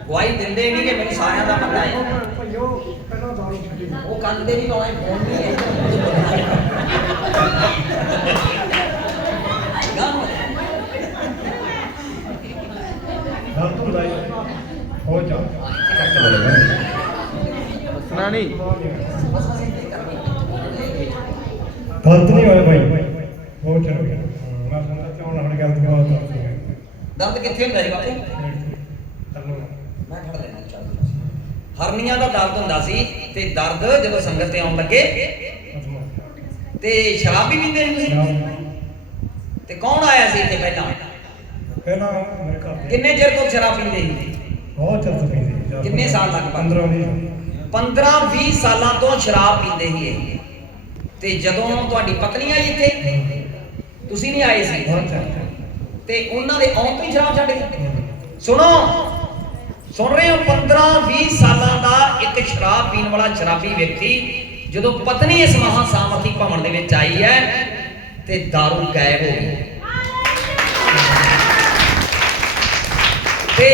ਗਵਾਹੀ ਦਿੰਦੇ ਨਹੀਂ ਕਿ ਮੈਨੂੰ ਸਾਰਿਆਂ ਦਾ ਪਤਾ ਹੈ। ਭਈਓ ਪਹਿਲਾਂ ਦਾਰੂ ਛੱਡੀ ਉਹ ਕੰਨ ਦੇ ਨਹੀਂ ਲਾਉਣੇ ਫੋਨ ਨਹੀਂ ਹੈ ਗਾਂ ਤੋਂ ਲਾਈ ਹੋ ਜਾ ਦੱਸਣਾ ਨਹੀਂ ਗਲਤ ਨਹੀਂ ਹੋਇਆ ਭਾਈ ਹੋ ਚਲੋ ਮੈਂ ਸੰਦਾ ਚਾਹਣ ਹਣ ਗਲਤ ਕਿਹਾ ਤਾਂ ਦਰਦ ਕਿੱਥੇ ਹੁੰਦਾ ਸੀ ਬਾਪੂ ਮੈਂ ਖੜ ਲੈਣਾ ਚੱਲ ਹਰਨੀਆਂ ਦਾ ਦਰਦ ਹੁੰਦਾ ਸੀ ਤੇ ਦਰਦ ਜਦੋਂ ਸੰਗਤ ਤੇ ਆਉਣ ਲੱਗੇ ਤੇ ਸ਼ਰਾਬ ਵੀ ਪੀਂਦੇ ਸੀ? ਤੇ ਕੌਣ ਆਇਆ ਸੀ ਇੱਥੇ ਪਹਿਲਾਂ? ਪਹਿਲਾਂ ਮੇਰੇ ਘਰ ਕਿੰਨੇ ਚਿਰ ਤੋਂ ਸ਼ਰਾਬ ਪੀਂਦੇ ਸੀ? ਬਹੁਤ ਚਿਰ ਤੋਂ ਪੀਂਦੇ ਕਿੰਨੇ ਸਾਲ ਲਗਭਗ? 15 20 15 20 ਸਾਲਾਂ ਤੋਂ ਸ਼ਰਾਬ ਪੀਂਦੇ ਸੀ ਇਹ। ਤੇ ਜਦੋਂ ਤੁਹਾਡੀ ਪਤਨੀ ਆਈ ਇੱਥੇ? ਤੁਸੀਂ ਨਹੀਂ ਆਏ ਸੀ? ਤੇ। ਉਹਨਾਂ ਦੇ ਆਉਣ ਤੋਂ ਹੀ ਸ਼ਰਾਬ ਛੱਡ ਗਏ? ਸੁਣੋ ਸੁਣ ਰਹੇ ਹੋ 15 20 ਸਾਲਾਂ ਦਾ ਇੱਕ ਸ਼ਰਾਬ ਪੀਣ ਵਾਲਾ ਸ਼ਰਾਬੀ ਵਿਅਕਤੀ ਜਦੋਂ ਪਤਨੀ ਇਸ ਮਹਾ ਸਾਮਰਥੀ ਭਵਨ ਦੇ ਵਿੱਚ ਆਈ ਹੈ ਤੇ दारू ਗਾਇਬ ਹੋ ਗਈ। ਤੇ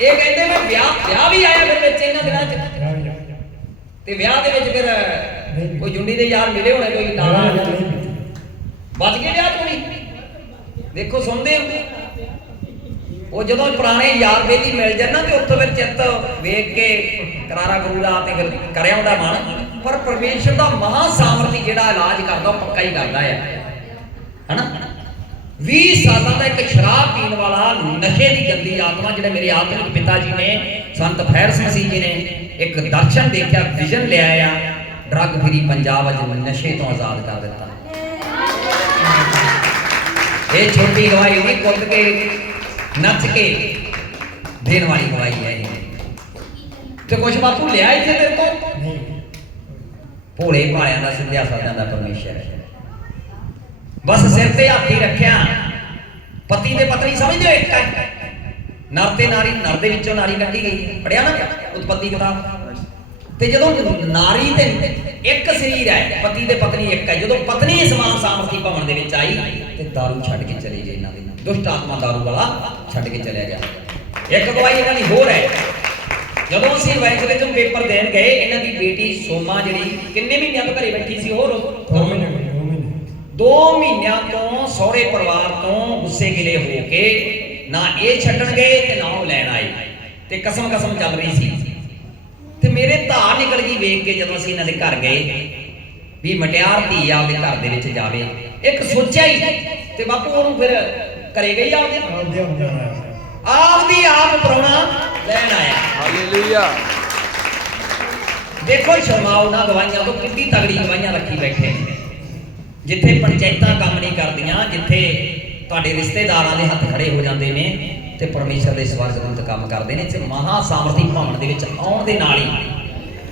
ਇਹ ਕਹਿੰਦੇ ਮੈਂ ਵਿਆਹ ਵਿਆਹ ਵੀ ਆਇਆ ਫਿਰ ਵਿੱਚ ਇਹਨਾਂ ਦਿਨਾਂ 'ਚ। ਤੇ ਵਿਆਹ ਦੇ ਵਿੱਚ ਫਿਰ ਕੋਈ ਜੁੰਡੀ ਦੇ ਯਾਰ ਮਿਲੇ ਹੋਣੇ ਕੋਈ ਨਾਲਾ? ਬਚ ਗਏ ਵਿਆਹ ਤੋਂ ਦੇਖੋ ਸੁਣਦੇ ਹੋ। ਉਹ ਜਦੋਂ ਪੁਰਾਣੇ ਯਾਰ ਬੇਲੀ ਮਿਲ ਜਾਣ ਤੇ ਉੱਥੋਂ ਫਿਰ ਚਿੱਤ ਵੇਖ ਕੇ ਕਰਾਰਾ ਕਰੂਰਾ ਤੇ ਫਿਰ ਕਰਿਆ ਹੁੰਦਾ ਮਨ ਪਰ ਪਰਮੇਸ਼ਰ ਦਾ ਮਹਾ ਸਾਮਰਥੀ ਜਿਹੜਾ ਇਲਾਜ ਕਰਦਾ ਉਹ ਪੱਕਾ ਹੀ ਕਰਦਾ ਹੈ ਹਨਾ? 20 ਸਾਲਾਂ ਦਾ ਇੱਕ ਸ਼ਰਾਬ ਪੀਣ ਵਾਲਾ ਨਸ਼ੇ ਦੀ ਗੰਦੀ ਆਤਮਾ ਜਿਹੜੇ ਮੇਰੇ ਆਤਮਿਕ ਪਿਤਾ ਜੀ ਨੇ, ਸੰਤ ਫੈਰ ਸਿੰਘ ਜੀ ਨੇ ਇੱਕ ਦਰਸ਼ਨ ਦੇਖਿਆ ਵਿਜ਼ਨ ਲਿਆ ਆ ਡਰੱਗ ਫਰੀ ਪੰਜਾਬ ਅੱਜ ਨਸ਼ੇ ਤੋਂ ਆਜ਼ਾਦ ਕਰ ਦਿੱਤਾ। ਇਹ ਛੋਟੀ ਗਵਾਹੀ ਨਹੀਂ ਕੁੱਟ ਕੇ ਨੱਚ ਕੇ ਦੇਣ ਵਾਲੀ ਗਵਾਹੀ ਹੈ ਇਹ। ਤੇ ਕੁਛ ਬਾਪੂ ਲਿਆ ਇੱਥੇ ਤੇਰੇ ਤੋਂ ਨਹੀਂ। ਭੋਲੇ ਭਾਲਿਆਂ ਦਾ ਸਿੱਧਿਆ ਸਾਧਾਂ ਦਾ ਪਰਮੇਸ਼ਰ ਹੈ। ਬਸ ਸਿਰ ਤੇ ਹੱਥ ਹੀ ਰੱਖਿਆ। ਪਤੀ ਤੇ ਪਤਨੀ ਸਮਝਦੇ ਹੋ ਇੱਕ ਹੈ ਨਰ ਤੇ ਨਾਰੀ ਨਰ ਦੇ ਵਿੱਚੋਂ ਨਾਰੀ ਕੱਢੀ ਗਈ। ਪੜਿਆ ਨਾ ਉਤਪਤੀ ਕਿਤਾਬ? ਤੇ ਜਦੋਂ ਨਾਰੀ ਤੇ ਇੱਕ ਸਰੀਰ ਹੈ ਪਤੀ ਤੇ ਪਤਨੀ ਇੱਕ ਹੈ। ਜਦੋਂ ਪਤਨੀ ਇਸ ਸਾਮਰਥੀ ਭਵਨ ਦੇ ਵਿੱਚ ਆਈ ਤੇ ਦਾਰੂ ਛੱਡ ਕੇ ਚਲੇ ਗਏ ਇਹਨਾਂ ਦੇ ਦੁਸ਼ਟ ਆਤਮਾ ਦਾਰੂ ਵਾਲਾ ਛੱਡ ਕੇ ਚਲਿਆ ਗਿਆ। ਇੱਕ ਗਵਾਹੀ ਇਹਨਾਂ ਦੀ ਹੋਰ ਹੈ। ਜਦੋਂ ਅਸੀਂ ਵੈਂਚੁਲੇਸ਼ਨ ਪੇਪਰ ਦੇਣ ਗਏ ਇਹਨਾਂ ਦੀ ਬੇਟੀ ਸੋਮਾ ਜਿਹੜੀ ਕਿੰਨੇ ਮਹੀਨਿਆਂ ਤੋਂ ਘਰੇ ਬੈਠੀ ਸੀ ਹੋਰ? ਦੋ ਮਹੀਨੇ 2 ਮਹੀਨਿਆਂ ਤੋਂ ਸਹੁਰੇ ਪਰਿਵਾਰ ਤੋਂ ਗੁੱਸੇ ਗਿਲੇ ਹੋ ਕੇ ਨਾ ਇਹ ਛੱਡਣਗੇ ਤੇ ਨਾ ਉਹ ਲੈਣ ਆਏ। ਤੇ ਕਸਮ ਕਸਮ ਚੱਲ ਰਹੀ ਸੀ। ਤੇ ਮੇਰੇ ਵੇਖ ਕੇ ਜਦੋਂ ਅਸੀਂ ਇਹਨਾਂ ਦੇ ਘਰ ਗਏ ਵੀ ਮਟਿਆਰ ਧੀ ਆਪਦੇ ਘਰ ਦੇ ਵਿੱਚ ਜਾਵੇ। ਇੱਕ ਸੋਚਿਆ ਹੀ ਤੇ ਬਾਪੂ ਉਹਨੂੰ ਫਿਰ ਘਰੇ ਗਈ ਆਪਦੇ? ਆਪਦੀ ਆਪ ਪਰੋਣਾ ਲੈਣ ਆਇਆ। ਹਾਲੇਲੂਇਆ। ਦੇਖੋ ਸ਼ਰਮਾਓ ਨਾ ਗਵਾਈਆਂ ਤੋਂ ਕਿੰਨੀ ਤਗੜੀ ਗਵਾਈਆਂ ਰੱਖੀ ਬੈਠੇ ਨੇ। ਜਿੱਥੇ ਪੰਚਾਇਤਾਂ ਕੰਮ ਨਹੀਂ ਕਰਦੀਆਂ ਜਿੱਥੇ ਤੁਹਾਡੇ ਰਿਸ਼ਤੇਦਾਰਾਂ ਦੇ ਹੱਥ ਖੜੇ ਹੋ ਜਾਂਦੇ ਨੇ ਤੇ ਪਰਮੇਸ਼ਰ ਦੇ ਸਵਰਗ ਦੂਤ ਕੰਮ ਕਰਦੇ ਨੇ ਤੇ ਮਹਾ ਸਾਮਰਥੀ ਭਵਨ ਦੇ ਵਿੱਚ ਆਉਣ ਦੇ ਨਾਲ ਹੀ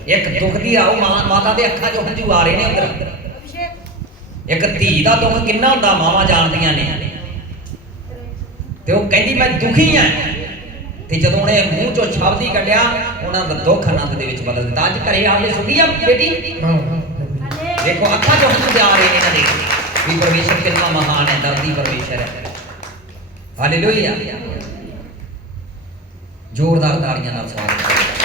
ਇੱਕ ਦੁੱਖ ਦੀ ਆਓ, ਮਾਂ ਮਾਤਾ ਦੇ ਅੱਖਾਂ 'ਚੋਂ ਹੰਝੂ ਆ ਰਹੇ ਨੇ ਅੰਦਰ। ਇੱਕ ਧੀ ਦਾ ਦੁੱਖ ਕਿੰਨਾ ਹੁੰਦਾ, ਮਾਵਾਂ ਜਾਣਦੀਆਂ ਨੇ। ਤੇ ਉਹ ਕਹਿੰਦੀ, ਮੈਂ ਦੁਖੀ ਹਾਂ ਤੇ ਜਦੋਂ ਉਹਨੇ ਮੂੰਹ ਚੋਂ ਸ਼ਬਦ ਹੀ ਕੱਢਿਆ, ਉਹਨਾਂ ਦਾ ਦੁੱਖ ਆਨੰਦ ਦੇ ਵਿੱਚ ਬਦਲ ਦਿੱਤਾ। ਅੱਜ ਘਰੇ ਆ ਸੁਣੀ ਆ ਬੇਟੀ? ਦੇਖੋ, ਅੱਖਾਂ ਚੋਂ ਹੰਝੂ ਆ ਰਹੇ ਨੇ ਇਹਨਾਂ ਦੇ। ਵੀ ਪਰਮੇਸ਼ਰ ਕਿੰਨਾ ਮਹਾਨ ਹੈ, ਦਰਦੀ ਪਰਮੇਸ਼ਰ ਹੈ। ਹਾਲੇਲੂਇਆ। ਜ਼ੋਰਦਾਰ ਤਾੜੀਆਂ ਨਾਲ ਸਵਾਗਤ ਕਰੋ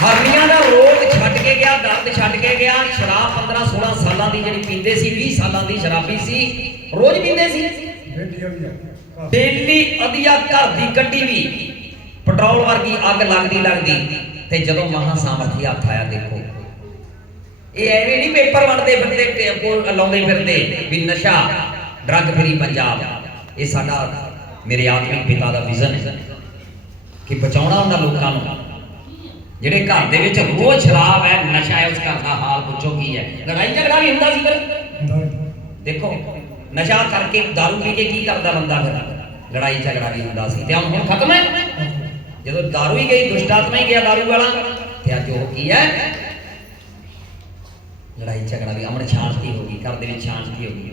ਹਰਨੀਆਂ ਦਾ ਰੋਗ ਛੱਡ ਕੇ ਗਿਆ, ਦਰਦ ਛੱਡ ਕੇ ਗਿਆ, ਸ਼ਰਾਬ 15 16 ਸਾਲਾਂ ਦੀ ਜਿਹੜੀ ਪੀਂਦੇ ਸੀ 20 ਸਾਲਾਂ ਦੀ ਸ਼ਰਾਬੀ ਸੀ, ਰੋਜ਼ ਪੀਂਦੇ ਸੀ। ਬੇਟੀ ਅਧਿਆ ਘਰ ਦੀ ਗੱਡੀ ਵੀ ਪੈਟਰੋਲ ਵਰਗੀ ਅੱਗ ਲੱਗਦੀ ਲੱਗਦੀ, ਤੇ ਜਦੋਂ ਮਹਾ ਸਾਮਰਥੀ ਹੱਥ ਆਇਆ, ਦੇਖੋ। ਇਹ ਐਵੇਂ ਨਹੀਂ ਪੇਪਰ ਵੰਡਦੇ ਫਿਰਦੇ ਲਾਉਂਦੇ ਫਿਰਦੇ ਵੀ ਨਸ਼ਾ ਡਰੱਗ ਫਰੀ ਪੰਜਾਬ। ਇਹ ਸਾਡਾ ਮੇਰੇ ਆਤਮਿਕ ਪਿਤਾ ਦਾ ਵਿਜ਼ਨ ਹੈ ਕਿ ਬਚਾਉਣਾ ਉਹਨਾਂ ਲੋਕਾਂ ਨੂੰ। ਜਿਹੜੇ ਘਰ ਦੇ ਵਿੱਚ ਰੋਜ਼ ਸ਼ਰਾਬ ਹੈ ਨਸ਼ਾ ਹੈ ਉਸ ਘਰ ਦਾ ਹਾਲ ਪੁੱਛੋ ਕੀ ਹੈ ਲੜਾਈ ਝਗੜਾ ਵੀ ਹੁੰਦਾ ਸੀ ਫਿਰ ਦੇਖੋ ਨਸ਼ਾ ਕਰਕੇ दारू ਪੀ ਕੇ ਕੀ ਕਰਦਾ ਬੰਦਾ ਫਿਰ ਲੜਾਈ ਝਗੜਾ ਵੀ ਹੁੰਦਾ ਸੀ ਤੇ ਹੁਣ ਹੁਣ ਖਤਮ ਹੈ ਜਦੋਂ दारू ਹੀ ਗਈ ਦੁਸ਼ਟ ਆਤਮਾ ਹੀ ਗਿਆ दारू ਵਾਲਾ ਤੇ ਅੱਜ ਉਹ ਕੀ ਹੈ ਲੜਾਈ ਝਗੜਾ ਵੀ ਅਮਨ ਸ਼ਾਂਤੀ ਹੋ ਗਈ ਘਰ ਦੇ ਵਿੱਚ ਸ਼ਾਂਤੀ ਹੋ ਗਈ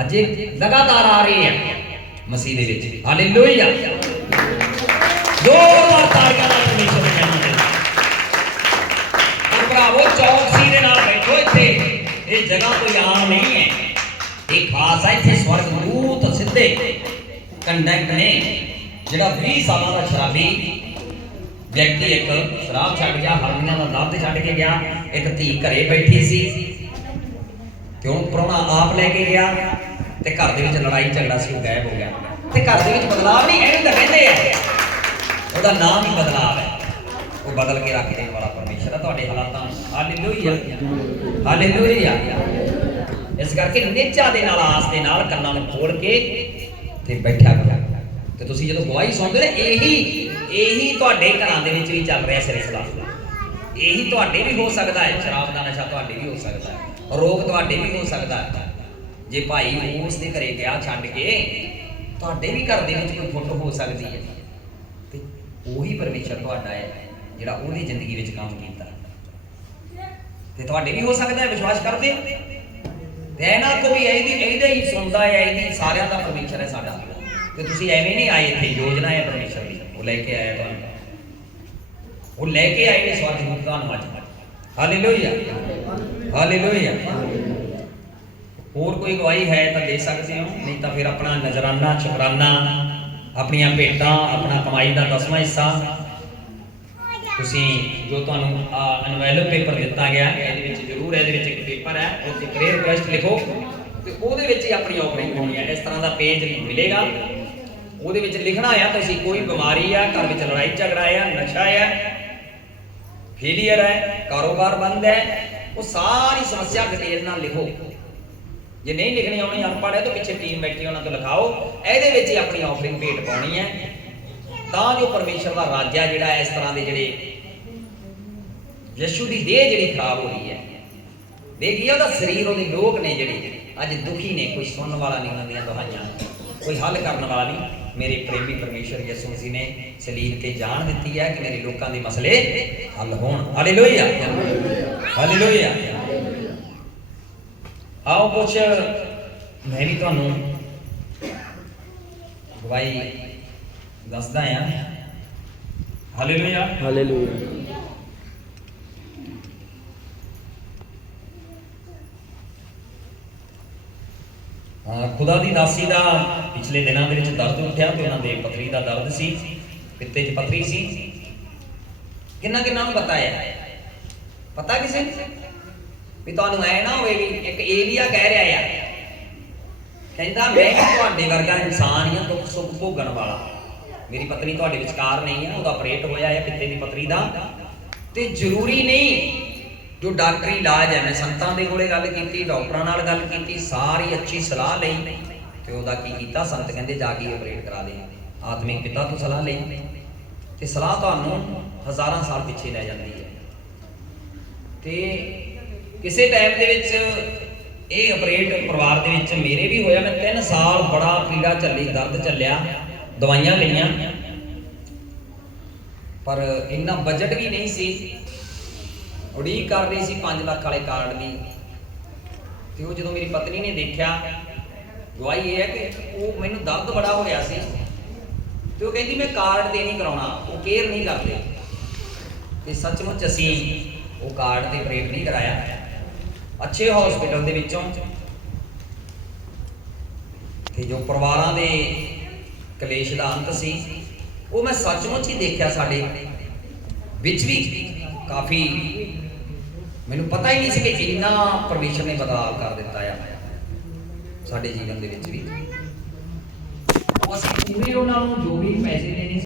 ਅੱਜ ਇਹ ਲਗਾਤਾਰ ਆ ਰਹੀ ਹੈ ਮਸੀਹ ਦੇ ਵਿੱਚ ਹਾਲੇਲੂਇਆ ਜ਼ੋਰਦਾਰ ਇਹ ਜਗ੍ਹਾ ਕੋਈ ਆਮ ਨਹੀਂ ਹੈ। ਇਹ ਖਾਸ ਹੈ, ਇੱਥੇ ਸਵਰਗ ਕੰਡਕਟ ਨੇ ਜਿਹੜਾ 20 ਸਾਲਾਂ ਦਾ ਸ਼ਰਾਬੀ ਵਿਅਕਤੀ ਇੱਕ ਸ਼ਰਾਬ ਛੱਡ ਗਿਆ ਹਰਨੀਆਂ ਦਾ ਦਰਦ ਛੱਡ ਕੇ ਗਿਆ, ਇੱਕ ਧੀ ਘਰੇ ਬੈਠੀ ਸੀ। ਤੇ ਉਹ ਪ੍ਰਾਹੁਣਾ ਆਪ ਲੈ ਕੇ ਗਿਆ ਤੇ ਘਰ ਦੇ ਵਿੱਚ ਲੜਾਈ ਝਗੜਾ ਸੀ, ਉਹ ਗਾਇਬ ਹੋ ਗਿਆ। ਤੇ ਘਰ ਦੇ ਵਿੱਚ ਬਦਲਾਵ ਨਹੀਂ, ਇਹਨੂੰ ਤਾਂ ਕਹਿੰਦੇ ਆ। ਉਹਦਾ ਨਾਮ ਹੀ ਬਦਲਾਵ ਹੈ। ਉਹ ਬਦਲ ਕੇ ਰੱਖ ਦੇਣ ਵਾਲਾ ਪਰਮੇਸ਼ਰ ਤੁਹਾਡੇ ਹਾਲਾਤਾਂ ਹਾਲੇਲੂਇਆ ਹਾਲੇਲੂਇਆ ਇਸ ਕਰਕੇ ਨਿਚਾ ਦੇ ਨਾਲ, ਆਸ ਦੇ ਨਾਲ ਕੰਨਾਂ ਨੂੰ ਖੋਲ ਕੇ ਤੇ ਬੈਠਿਆ ਕਰੋ। ਤੇ ਤੁਸੀਂ ਜਦੋਂ ਗਵਾਹੀ ਸੁਣਦੇ ਨੇ, ਇਹੀ ਇਹੀ ਤੁਹਾਡੇ ਘਰਾਂ ਦੇ ਵਿੱਚ ਵੀ ਚੱਲ ਰਿਹਾ ਸਿਲਸਿਲਾ ਇਹੀ ਤੁਹਾਡੇ ਵੀ ਹੋ ਸਕਦਾ ਹੈ। ਸ਼ਰਾਬ ਦਾ ਨਸ਼ਾ ਤੁਹਾਡੇ ਵੀ ਹੋ ਸਕਦਾ ਹੈ। ਰੋਗ ਤੁਹਾਡੇ ਵੀ ਹੋ ਸਕਦਾ ਹੈ। ਜੇ ਭਾਈ ਉਸ ਦੇ ਘਰੇ ਗਿਆ ਛੱਡ ਕੇ ਤੁਹਾਡੇ ਵੀ ਘਰ ਦੇ ਵਿੱਚ ਕੋਈ ਫੁੱਟ ਹੋ ਸਕਦੀ ਹੈ, ਤੇ ਉਹੀ ਪਰਮੇਸ਼ਰ ਤੁਹਾਡਾ ਹੈ। ਜਿਹੜਾ ਉਹਦੀ ਜ਼ਿੰਦਗੀ ਵਿੱਚ ਕੰਮ ਕੀਤਾ। ਤੇ ਤੁਹਾਡੇ ਵੀ ਹੋ ਸਕਦਾ ਹੈ ਵਿਸ਼ਵਾਸ ਕਰਦੇ ਤੇ ਇਹਨਾਂ ਕੋਈ ਇਹਦੀ ਇਹਦੇ ਹੀ ਸੁਣਦਾ ਹੈ ਇਹਦੀ ਸਾਰਿਆਂ ਦਾ ਪਰਮੇਸ਼ਰ ਹੈ ਸਾਡਾ। ਤੇ ਤੁਸੀਂ ਐਵੇਂ ਨਹੀਂ ਆਏ ਇੱਥੇ, ਯੋਜਨਾ ਹੈ ਪਰਮੇਸ਼ਰ ਦੀ। ਉਹ ਲੈ ਕੇ ਆਇਆ ਤੁਹਾਨੂੰ। ਉਹ ਲੈ ਕੇ ਆਏ ਨੇ ਸਵਾਜ ਨੂੰ ਅੱਜ। ਹਾਲੇਲੂਇਆ ਹਾਲੇਲੂਇਆ ਹੋਰ ਕੋਈ ਗਵਾਹੀ ਹੈ ਤਾਂ ਦੇ ਸਕਦੇ ਹੋ, ਨਹੀਂ ਤਾਂ ਫਿਰ ਆਪਣਾ ਨਜ਼ਰਾਨਾ, ਸ਼ੁਕਰਾਨਾ, ਆਪਣੀਆਂ ਭੇਟਾਂ, ਆਪਣਾ ਕਮਾਈ ਦਾ ਦਸਵਾਂ ਹਿੱਸਾ। ਤੁਸੀਂ ਜੋ ਤੁਹਾਨੂੰ ਅਨਵੈਲਪ ਪੇਪਰ ਦਿੱਤਾ ਗਿਆ, ਇਹਦੇ ਵਿੱਚ ਜ਼ਰੂਰ ਇਹਦੇ ਵਿੱਚ ਇੱਕ ਪੇਪਰ ਹੈ ਉਹ ਪ੍ਰੇਅਰ ਰਿਕੁਐਸਟ ਲਿਖੋ। ਤੇ ਉਹਦੇ ਵਿੱਚ ਹੀ ਆਪਣੀ ਆਫਰਿੰਗ ਹੋਣੀ ਹੈ। ਇਸ ਤਰ੍ਹਾਂ ਦਾ ਪੇਜ ਮਿਲੇਗਾ। ਉਹਦੇ ਵਿੱਚ ਲਿਖਣਾ ਆ, ਤੁਸੀਂ ਕੋਈ ਬਿਮਾਰੀ ਆ, ਘਰ ਵਿੱਚ ਲੜਾਈ ਝਗੜਾ ਆ, ਨਸ਼ਾ ਆ ਫੇਲੀਅਰ ਹੈ ਕਾਰੋਬਾਰ ਬੰਦ ਹੈ ਉਹ ਸਾਰੀ ਸਮੱਸਿਆ ਡਿਟੇਲ ਨਾਲ ਲਿਖੋ। ਜੇ ਨਹੀਂ ਲਿਖਣੀ ਆਉਣੀ ਅਨਪੜ੍ਹ ਹੈ, ਤਾਂ ਪਿੱਛੇ ਟੀਮ ਬੈਠੀ ਉਹਨਾਂ ਤੋਂ ਲਿਖਾਓ। ਇਹਦੇ ਵਿੱਚ ਹੀ ਆਪਣੀ ਆਫਰਿੰਗ ਭੇਟ ਪਾਉਣੀ ਹੈ। ਤਾਂ ਜੋ ਪਰਮੇਸ਼ਰ ਦਾ ਰਾਜਿਆ ਜਿਹੜਾ ਇਸ ਤਰ੍ਹਾਂ ਦੇ ਜਿਹੜੇ ਯਸ਼ੂ ਦੀ ਦੇਹ ਜਿਹੜੀ ਖਰਾਬ ਹੋ ਹੈ। ਦੇਖੀਏ ਉਹਦਾ ਸਰੀਰ, ਉਹਦੇ ਲੋਕ ਨੇ ਜਿਹੜੇ, ਅੱਜ ਦੁਖੀ ਨੇ, ਕੋਈ ਸੁਣਨ ਵਾਲਾ ਨਹੀਂ ਉਹਨਾਂ ਦੀਆਂ ਦਵਾਈਆਂ ਕੋਈ ਹੱਲ ਕਰਨ ਵਾਲਾ ਨਹੀਂ। ਮੇਰੇ ਪ੍ਰੇਮੀ ਪਰਮੇਸ਼ਰ ਯਿਸੂ ਮਸੀਹ ਨੇ ਸਲੀਲ ਤੇ ਜਾਣ ਦਿੱਤੀ ਹੈ ਕਿ ਮੇਰੇ ਲੋਕਾਂ ਦੇ ਮਸਲੇ ਹੱਲ ਹੋਣ। ਹਾਲੇਲੂਇਆ ਹਾਲੇਲੂਇਆ ਆਓ ਕੁਛ, ਮੈਂ ਵੀ ਤੁਹਾਨੂੰ ਗਵਾਹੀ ਦੱਸਦਾ ਆ ਹਾਲੇਲੂਇਆ ਹਾਲੇਲੂਇਆ ਖੁਦਾ ਦੀ ਦਾਸੀ ਦਾ ਪਿਛਲੇ ਦਿਨਾਂ ਦੇ ਵਿੱਚ ਦਰਦ ਉੱਠਿਆ ਤੇ ਉਹਨਾਂ ਦੇ ਪਥਰੀ ਦਾ ਦਰਦ ਸੀ ਪਿੱਤੇ 'ਚ ਪਥਰੀ ਸੀ। ਕਿੰਨਾ ਕਿੰਨਾ ਨੂੰ ਪਤਾ ਹੈ? ਪਤਾ ਕਿਸੇ? ਵੀ ਤੁਹਾਨੂੰ ਐ ਨਾ ਹੋਵੇ ਵੀ ਇੱਕ ਏਲੀਆ ਕਹਿ ਰਿਹਾ ਆ। ਕਹਿੰਦਾ ਮੈਂ ਤੁਹਾਡੇ ਵਰਗਾ ਇਨਸਾਨ ਹੀ ਆ ਦੁੱਖ ਸੁੱਖ ਭੋਗਣ ਵਾਲਾ। ਮੇਰੀ ਪਤਨੀ ਤੁਹਾਡੇ ਵਿਚਕਾਰ ਨਹੀਂ ਹੈ ਉਹਦਾ ਆਪਰੇਟ ਹੋਇਆ ਹੈ ਪਿੱਤੇ ਦੀ ਪਤਨੀ ਦਾ। ਤੇ ਜ਼ਰੂਰੀ ਨਹੀਂ ਜੋ ਡਾਕਟਰੀ ਇਲਾਜ ਹੈ, ਮੈਂ ਸੰਤਾਂ ਦੇ ਕੋਲੇ ਗੱਲ ਕੀਤੀ, ਡਾਕਟਰਾਂ ਨਾਲ ਗੱਲ ਕੀਤੀ, ਸਾਰੀ ਅੱਛੀ ਸਲਾਹ ਲਈ। ਤੇ ਉਹਦਾ ਕੀ ਕੀਤਾ? ਸੰਤ ਕਹਿੰਦੇ, ਜਾ ਕੇ ਆਪਰੇਟ ਕਰਾ ਦੇ। ਆਤਮਿਕ ਪਿਤਾ ਤੋਂ ਸਲਾਹ ਲਈ। ਤੇ ਸਲਾਹ ਤੁਹਾਨੂੰ ਹਜ਼ਾਰਾਂ ਸਾਲ ਪਿੱਛੇ ਲੈ ਜਾਂਦੀ ਹੈ। ਤੇ ਕਿਸੇ ਟਾਈਮ ਦੇ ਵਿੱਚ ਇਹ ਆਪਰੇਟ ਪਰਿਵਾਰ ਦੇ ਵਿੱਚ ਮੇਰੇ ਵੀ ਹੋਇਆ। ਮੈਂ 3 ਸਾਲ ਬੜਾ ਪੀੜਾ ਚੱਲੀ ਦਰਦ ਚੱਲਿਆ ਦਵਾਈਆਂ ਲਈਆਂ ਪਰ ਇੰਨਾ ਬਜਟ ਵੀ ਨਹੀਂ ਸੀ। ਉਡੀਕ ਕਰ ਰਹੀ ਸੀ 5 ਲੱਖ ਵਾਲੇ ਕਾਰਡ ਦੀ। ਤੇ ਉਹ ਜਦੋਂ ਮੇਰੀ ਪਤਨੀ ਨੇ ਦੇਖਿਆ, ਗਵਾਹੀ ਇਹ ਹੈ ਕਿ ਉਹ ਮੈਨੂੰ ਦਰਦ ਬੜਾ ਹੋ ਰਿਹਾ ਸੀ। ਤੇ ਉਹ ਕਹਿੰਦੀ, ਮੈਂ ਕਾਰਡ ਤੇ ਨਹੀਂ ਕਰਾਉਣਾ, ਉਹ ਕੇਅਰ ਨਹੀਂ ਕਰਦੇ। ਤੇ ਸੱਚਮੁੱਚ ਅਸੀਂ ਉਹ ਕਾਰਡ ਤੇ ਆਪਰੇਟ ਨਹੀਂ ਕਰਾਇਆ। ਅੱਛੇ ਹਸਪੀਟਲ ਦੇ ਵਿੱਚੋਂ। ਤੇ ਜੋ ਪਰਿਵਾਰਾਂ ਦੇ ਕਲੇਸ਼ ਦਾ ਅੰਤ ਸੀ। ਉਹ ਮੈਂ ਸੱਚਮੁੱਚ ਹੀ ਦੇਖਿਆ ਸਾਡੇ ਵਿੱਚ ਵੀ ਕਾਫੀ ਮੈਨੂੰ ਪਤਾ ਹੀ ਨਹੀਂ ਸੀ ਕਿ ਇੰਨਾ ਪਰਮੇਸ਼ਰ ਨੇ ਬਦਲਾਅ ਕਰ ਦਿੱਤਾ ਆ ਸਾਡੇ ਜੀਵਨ ਦੇ ਵਿੱਚ ਵੀ। ਅਸੀਂ ਪੂਰੇ ਉਹਨਾਂ ਨੂੰ ਜੋ ਵੀ ਪੈਸੇ